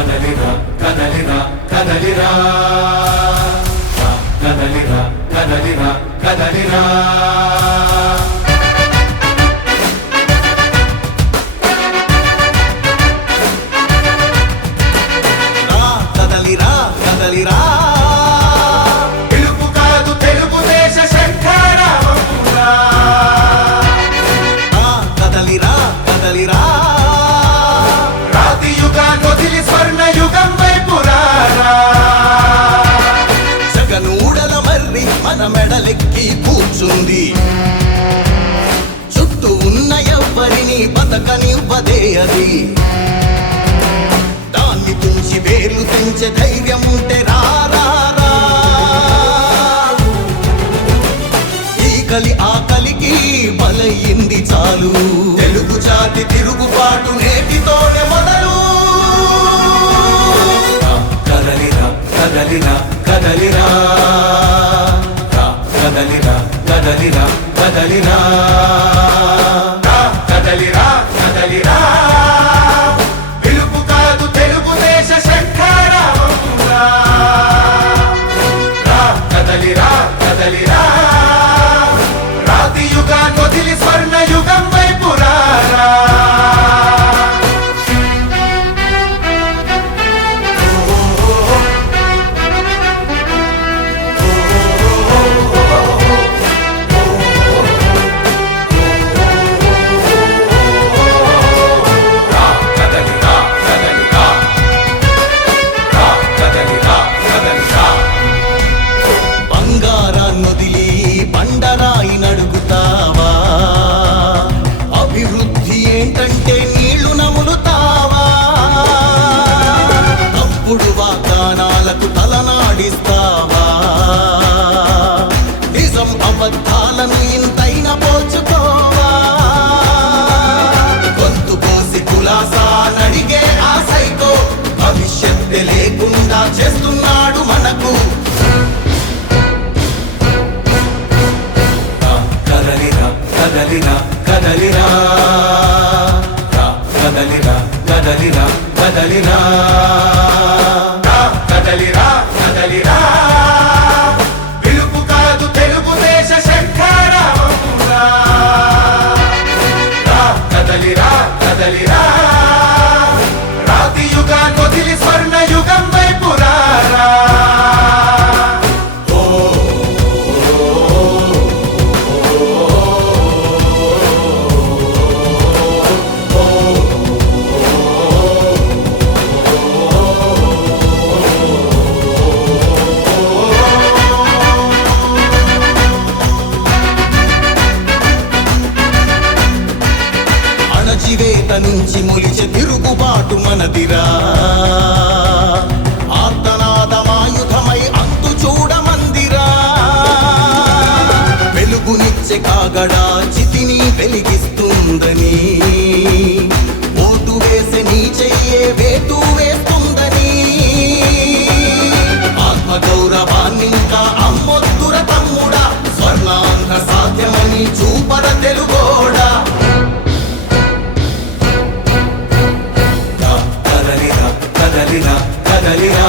కదలిరా కదలిరా కదలిరా కదలిరా కదలిరా కదలిరా కదలిరా కదలిరా పిలుపు కాదు తెలుగుదేశ శంఖారావమురా కదలిరా కదలిరా రాతి యుగాన్ని వదిలి స్వర్ణ యుగం వైపు రారా జగనూడల మర్రి మన మెడలెక్కి కూర్చుంది చుట్టూ ఉన్న ఎవ్వరిని బతకనివ్వదే అది దాన్ని తుంచి వేర్లు తెంచే ధైర్యం ఉంటే రారా ఈ కలి ఆ కలికి బలయింది చాలు తెలుగు జాతి తిరుగుబాటు నేటితోనే మొదలు కదలిరా కదలిరా కదలిరా కదలిరా కదలిరా కదలిరా కదలిరా కదలిరా పిలుపు కాదు తెలుగుదేశ శంఖారావమురా కదలిరా కదలిరా రాతి యుగాన్ని వదిలి స్వర్ణ యుగం వైపు రారా బంగారాన్నొదిలి బండరాయి నడుగుతావా అభివృద్ధి ఏంటంటే నీళ్లు నములుతావా తప్పుడు వాగ్దానాలకు తలనాడిస్తావా నిజం అబద్ధాలను ఇంతైన పోచుకోవా గొంతు పోసి కులాసా నడిగే ఆ సైకో భవిష్యత్తు లేకుండా చేస్తున్నాడు మనకు కదలిరా కదలిరా కదలిరా కదలిరా కదలిరా కదలిరా కదలిరా కదలిరా పిలుపు కాదు తెలుగుదేశ శంఖారావమురా కదలిరా కదలిరా రాతి యుగాన్ని వదిలి స్వర్ణ యుగం వైపు రారా అణచివేత నుంచి మొలిచే తిరుగుబాటు మనదిరా ఆర్తనాదమాయుధమై అంతు చూడమందిరా వెలుగునిచ్చే కాగడా చితిని వెలిగిస్తుందని ఓటు వేసే నీ చెయ్యే వేటు వేస్తుందని ఆత్మగౌరవాన్నింకా అమ్మొద్దుర తమ్ముడా స్వర్ణాంధ్ర సాధ్యమని చూపర తెలుగోడా కదలిరా కదలిరా కదలిరా